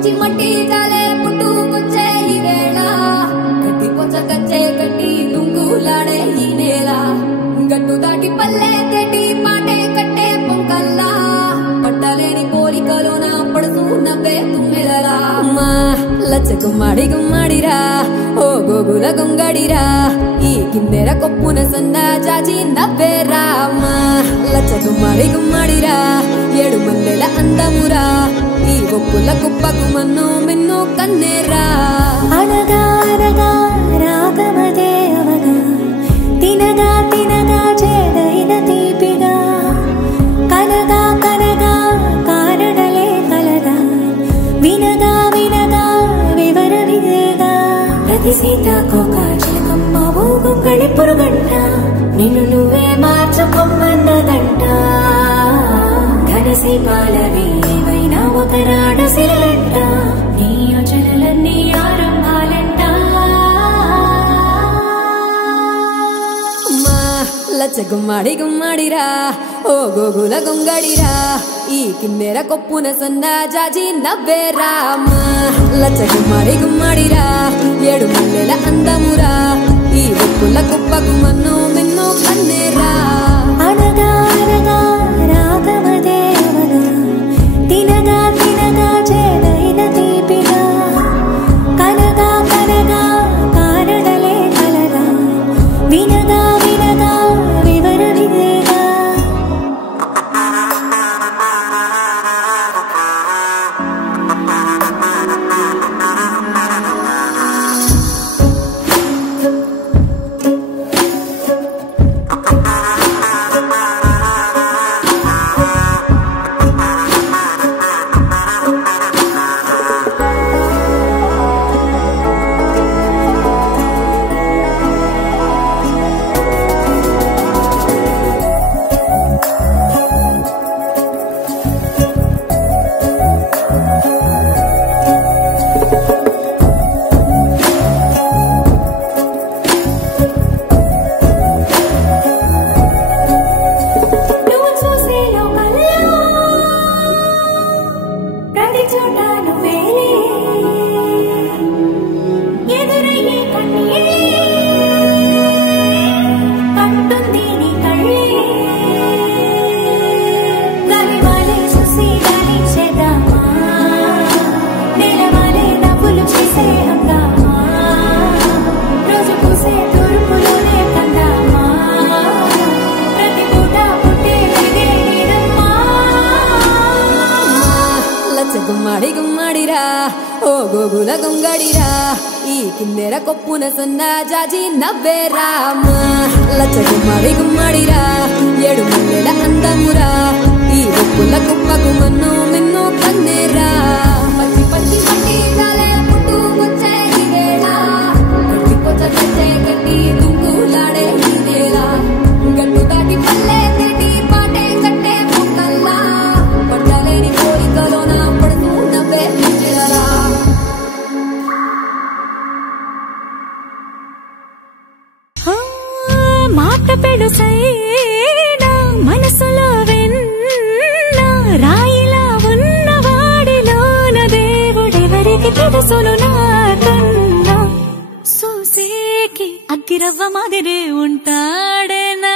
పచ్చి మట్టి జాలే పుట్టుకొచ్చే ఈ వేళ గట్టి పొచ్చ కచ్చే గట్టి దుంగులాడే ఈ నేల గట్టు దాటి పల్లె గట్టి పాటే కట్టే పొంకల్లా పట్టలేని కోరికలోన పడుతూ నవ్వే తుమ్మెదలా మా లచ్చ గుమ్మాడి గుమ్మాడిరా ఓ గోగుల గుంగడిరా ఈ కిందెర కొప్పున సన్న జాజి నవ్వేరా మా లచ్చ గుమ్మాడి గుమ్మాడిరా ఏడు మల్లెల అందమురా ఈ ఒప్పుల కుప్పకు మన్ను మిన్ను కన్నేరా అనగా అనగా రాగమదే అవగా తినగా తినగా చేదైన తీపిగా కనగా కనగా కారణలే కలగా వినగా వినగా వివరమిదేగా ప్రతి సీతాకోక చిలకమ్మ ఊగుంగళి పురుగంట నిన్ను నువ్వే మార్చుకొమ్మన్నదంట ఘనసి పాలవి ఏమైనా ఒక రాడసిలంట నీ యోచనలన్నీ ఆరంభాలంట మా లచ్చ గుమ్మాడి గుమ్మాడిరా ఓ గోగుల గుంగడిరా ఈ కిందెర కొప్పున సన్న జాజి నవ్వేరా మా లచ్చ గుమ్మాడి గుమ్మాడిరా ఏడు మల్లెల అందమురా ఈ ఒప్పుల కుప్పకు మన్ను మిన్ను కన్నేరా అనగా అనగా రాగమదే అవగా తినగా తినగా చేదైన తీపిగా కనగా కనగా కారణలే కలగా వినగా వినగా వివరమిదేగా గుమ్మాడి గుమ్మాడిరా ఓ గోగుల గుంగడిరా ఈ కిందెర కొప్పున సన్న జాజి నవ్వేరా మా లచ్చ గుమ్మాడి గుమ్మాడిరా ఏడు మల్లెల అందమురా ఈ ఒప్పుల కుప్పకు మన్ను మిన్ను కన్నేరా పచ్చి పచ్చి మట్టి జాలే పుట్టుకొచ్చే ఈ వేళ గట్టి పొచ్చ కచ్చే గట్టి దుంగులాడే ఈ నేల గట్టు దాటి పల్లె గట్టి పాటే కట్టే పొంకల్లా పట్టలేని కోరికలోన పడుతూ నవ్వే తుమ్మెదలా మాట పెడుసైనా మనసులో వెన్న రాయిలా ఉన్నవాడిలోన దేవుడెవరికి తెలుసును నాకన్నా చూసేకి అగ్గిరవ్వ మాదిరే ఉంటాడే నా